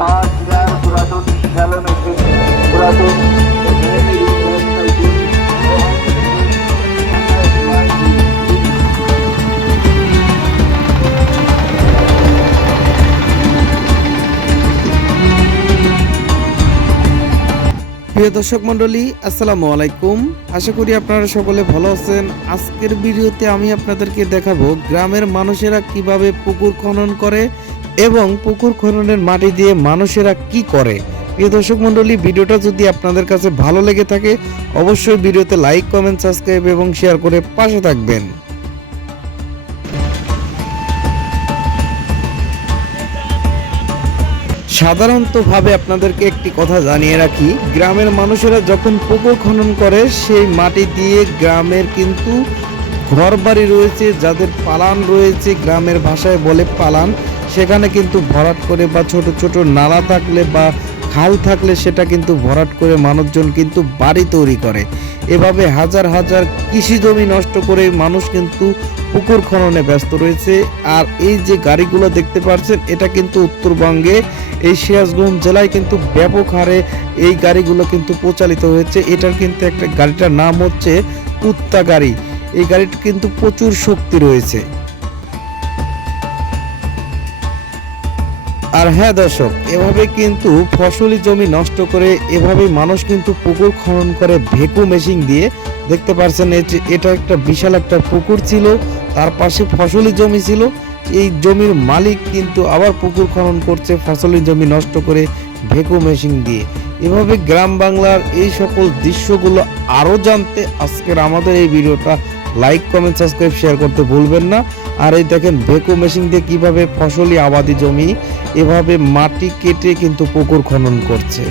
পুরাতন shallow machine, পুরাতন প্রিয় দর্শক মণ্ডলী, আসসালামু আলাইকুম। আশা করি আপনারা সকলে ভালো আছেন। আজকের ভিডিওতে আমি আপনাদেরকে দেখাবো গ্রামের মানুষেরা কিভাবে পুকুর খনন করে এবং পুকুর খননের মাটি দিয়ে মানুষেরা কি করে। প্রিয় দর্শক মণ্ডলী, ভিডিওটা যদি আপনাদের কাছে ভালো লেগে থাকে অবশ্যই ভিডিওতে লাইক, কমেন্ট, সাবস্ক্রাইব এবং শেয়ার করে পাশে থাকবেন। সাধারণতভাবে আপনাদেরকে একটি কথা জানিয়ে রাখি, গ্রামের মানুষেরা যখন পুকুর খনন করে সেই মাটি দিয়ে গ্রামের কিন্তু ঘরবাড়ি রয়েছে, যাদের পালান রয়েছে, গ্রামের ভাষায় বলে পালান, সেখানে কিন্তু ভরাট করে বা ছোট ছোট নালা থাকলে বা খাল থাকলে সেটা কিন্তু ভরাট করে মানুষজন কিন্তু বাড়ি তৈরি করে। এভাবে হাজার হাজার কৃষি জমি নষ্ট করে মানুষ কিন্তু পুকুর খননে ব্যস্ত রয়েছে। আর এই যে গাড়িগুলো দেখতে পাচ্ছেন, এটা কিন্তু উত্তরবঙ্গে এই সিরাজগঞ্জ জেলায় কিন্তু ব্যাপক হারে এই গাড়িগুলো কিন্তু প্রচালিত হয়েছে। এটার কিন্তু একটা গাড়িটার নাম হচ্ছে কুত্তা গাড়ি। এই গাড়িটা কিন্তু প্রচুর শক্তি রয়েছে। আর হ্যাঁ দর্শক, এভাবে কিন্তু ফসলি জমি নষ্ট করে এভাবে মানুষ কিন্তু পুকুর খনন করে ভেকু মেশিন দিয়ে। দেখতে পাচ্ছেন এটা একটা বিশাল একটা পুকুর ছিল, তার পাশে ফসলি জমি ছিল। এই জমির মালিক কিন্তু আবার পুকুর খনন করছে ফসলি জমি নষ্ট করে ভেকু মেশিন দিয়ে। এভাবে গ্রাম বাংলার এই সকল দৃশ্যগুলো আরও জানতে আজকের আমাদের এই ভিডিওটা লাইক, কমেন্ট, সাবস্ক্রাইব, শেয়ার করতে ভুলবেন না। আর এই দেখেন ভেকু মেশিন দিয়ে কিভাবে ফসলি আবাদি জমি এভাবে মাটি কেটে কিন্তু পুকুর খনন করছে।